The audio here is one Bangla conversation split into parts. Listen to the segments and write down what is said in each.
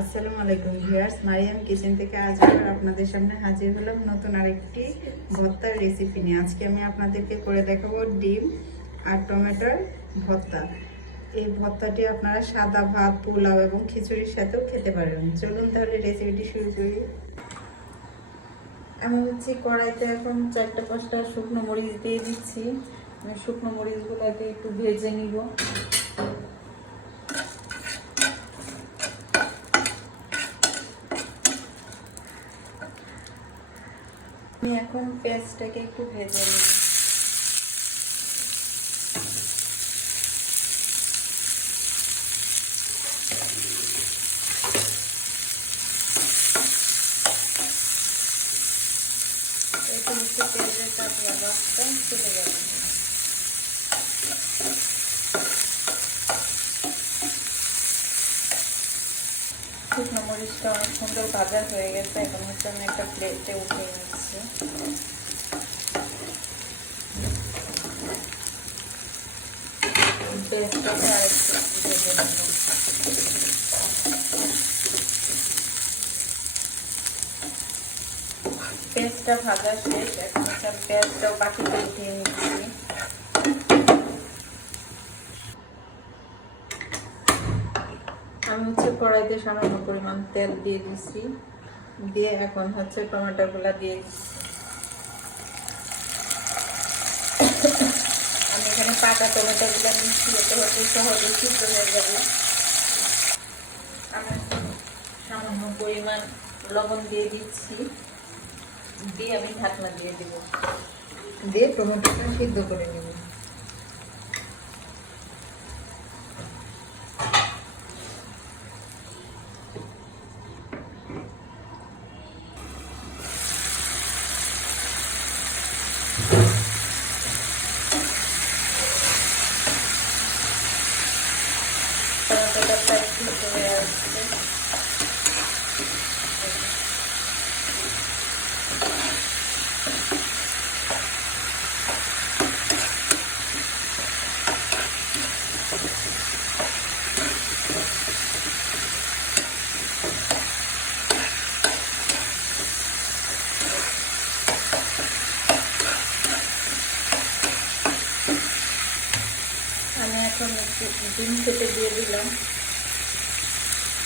আসসালামু আলাইকুম ভিউয়ার্স, মারিয়াম কিচেন থেকে আজ আবার আপনাদের সামনে হাজির হলাম নতুন আরেকটি ভর্তার রেসিপি নিয়ে। আজকে আমি আপনাদেরকে করে দেখাবো ডিম আর টমেটোর ভর্তা। এই ভর্তাটি আপনারা সাদা ভাত, পোলাও এবং খিচুড়ির সাথেও খেতে পারবেন। চলুন তাহলে রেসিপিটি শুরু করি। আমি কড়াইতে এখন 4-5টা শুকনো মরিচ দিয়ে দিচ্ছি। আমি শুকনো মরিচগুলোকে একটু ভেজে নিব। আমি এখন পেঁয়াজটাকে একটু ভেজে নিব। একটু পেঁয়াজের কাঁচা ভাবটা চলে যাবে। শুকনো মরিচটা অনেক সুন্দর ভাজা হয়ে গেছে। এখন আমি একটা প্লেটে উঠিয়ে নিচ্ছি। পেঁয়াজটাকে আরেকটু ভেজে নেব। পেঁয়াজটা ভাজা শেষ। এখন পেঁয়াজটাও বাকিতে উঠিয়ে নিচ্ছি। আমি কড়াইতে সামান্য পরিমাণ তেল দিয়ে দিচ্ছি। দিয়ে এখন টমেটো গুলা দিয়ে দিচ্ছি। আমি এখানে পাকা টমেটো গুলা নিচ্ছি, এতে সহজে সিদ্ধ হয়ে যাবে। আমি সামান্য পরিমাণ লবণ দিয়ে দিচ্ছি। দিয়ে আমি ঢাকনা দিয়ে দেব, দিয়ে টমেটোটা সিদ্ধ করে নেব। টমেটোটা প্রায় সিদ্ধ হয়ে আসছে। আমি এখন ডিম ফেটে দিয়ে দিলাম।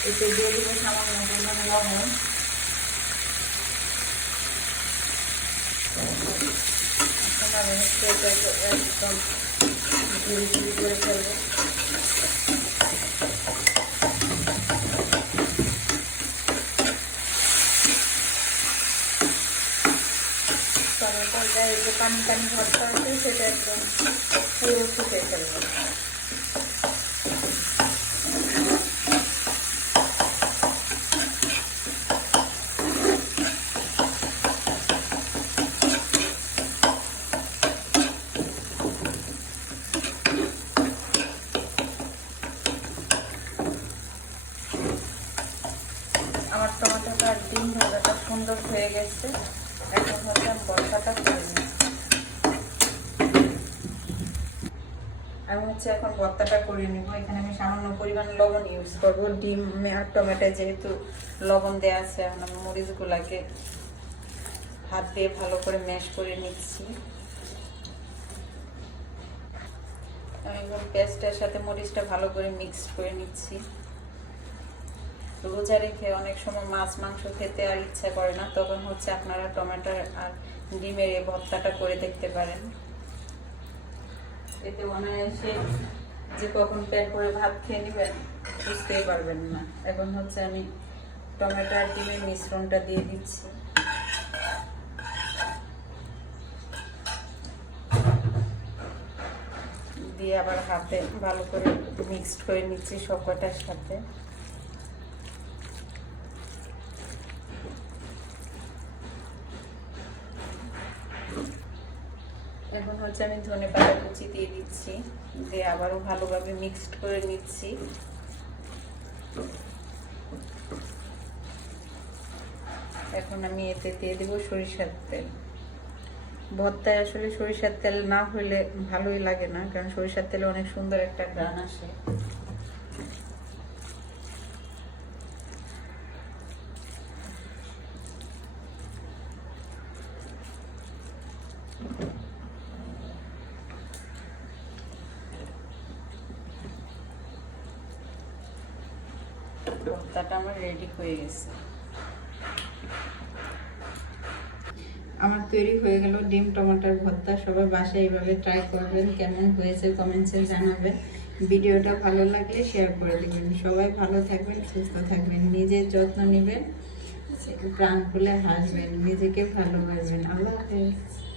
এতে দিয়ে দিব সামান্য পরিমাণ লবণ। এখন আমি একদম ঝুড়ি ঝুড়ি করে ফেলবো। টমেটোর গায়ে যে পানি পানি ভর্তা আছে সেটা একদম পুরো শুকিয়ে ফেলবো। আমার টমেটোটা আর ডিম ভাজাটা সুন্দর হয়ে গেছে। এখন আমি ভর্তাটা করে নিই। আমি এখন ভর্তাটা করে নিব। এখানে আমি সামান্য পরিমাণ লবণ ইউজ করবো। ডিম আর টমেটো যেহেতু লবণ দেওয়া আছে, এখন আমি মরিচগুলাকে হাত দিয়ে ভালো করে ম্যাশ করে নিচ্ছি। আমি পেস্টের সাথে মরিচটা ভালো করে মিক্স করে নিচ্ছি। রোজা রেখে অনেক সময় মাছ মাংস খেতে আর ইচ্ছা করে না, তখন আপনারা টমেটো আর ডিমের এই ভর্তাটা করে দেখতে পারেন। এতে অনায়াসে যে কখন পেট ভরে ভাত খেয়ে নেবেন বুঝতেই পারবেন না। এখন আমি টমেটো আর ডিমের মিশ্রণটা দিয়ে দিচ্ছি। দিয়ে আবার হাতে ভালো করে মিক্সড করে নিচ্ছি সবকটার সাথে। এখন আমি ধনেপাতা কুচি দিয়ে দিচ্ছি। দিয়ে আবারও ভালোভাবে মিক্সড করে নিচ্ছি। এখন আমি এতে দিয়ে দেব সরিষার তেল। ভর্তায় আসলে সরিষার তেল না হলে ভালোই লাগে না, কারণ সরিষার তেলে অনেক সুন্দর একটা ঘ্রাণ আসে। ভর্তাটা আমার রেডি হয়ে গেছে। আমার তৈরি হয়ে গেল ডিম টমেটোর ভর্তা। সবাই বাসায় এইভাবে ট্রাই করবেন, কেমন হয়েছে কমেন্টসে জানাবেন। ভিডিওটা ভালো লাগলে শেয়ার করে দেবেন। সবাই ভালো থাকবেন, সুস্থ থাকবেন, নিজের যত্ন নেবেন, প্রাণ খুলে হাসবেন, নিজেকে ভালোবাসবেন। আল্লাহ হাফেজ।